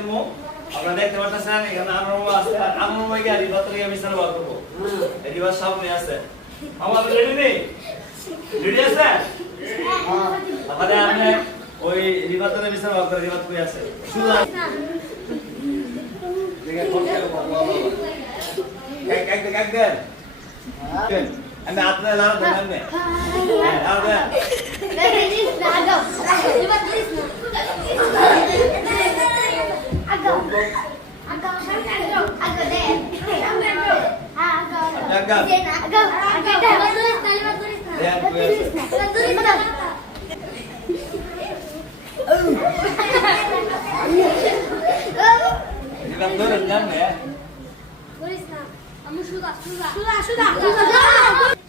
খেলবো আপনারা দেখতে পাচ্ছেন এখানে আনরমা আছে আর আনরমাকে আর রিবাত থেকে আমি সারা বার করব এই রিবাত সামনে আছে আমার রেডি নেই রেডি আছে আমাদের আপনি ওই রিবাতের বিচার বার করে রিবাত কই আছে শুরু দেখে কোন এক দেন আমি আপনার লাভ দেন না হ্যাঁ লাভ দেন Sudah.